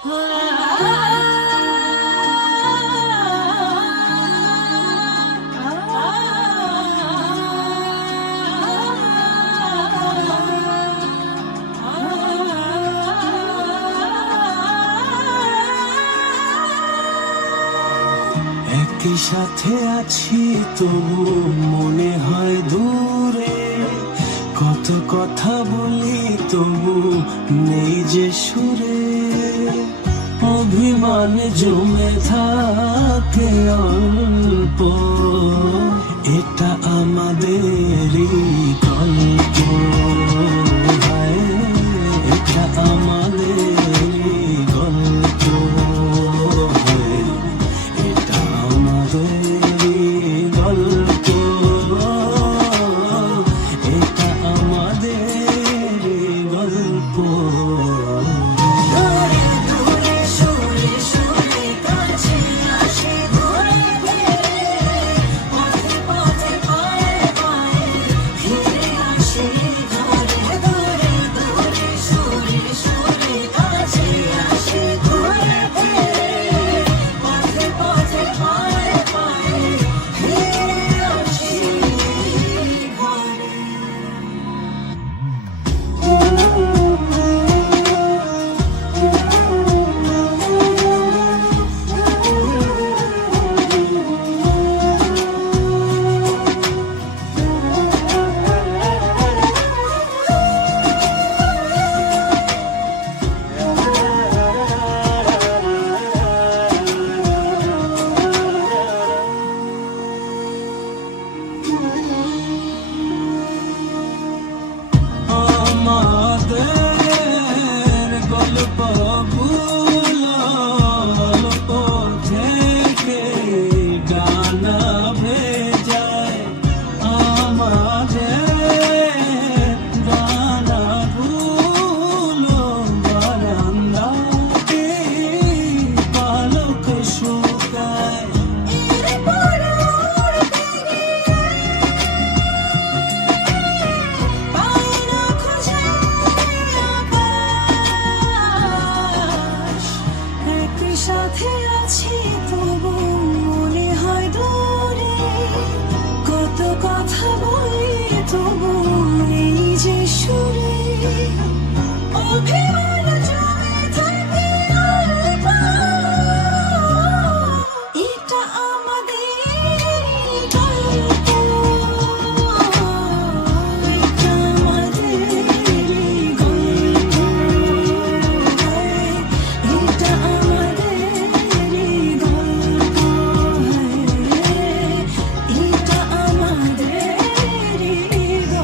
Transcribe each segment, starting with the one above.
একই সাথে আছি তবু মনে হয় দূরে, কত কথা বলি তবু নেই যে সুরে, অভিমান জমে থাকে অল্প, এটা আমাদেরই গল্প, এটা আমাদেরই গল্প, এটা আমাদেরই গল্প, এটা আমাদেরই গল্প। সাথে আছি তবু মনে হয় দূরে, কত কথা বলি তবু নেই যে সুরে, অভিমান জমে থাকে অল্প, এটা আমাদেরই গল্প, এটা আমাদেরই গল্প, এটা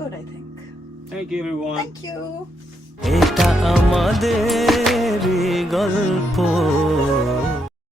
good, I think. Thank you everyone. Thank you. এটা আমাদেরই গল্প।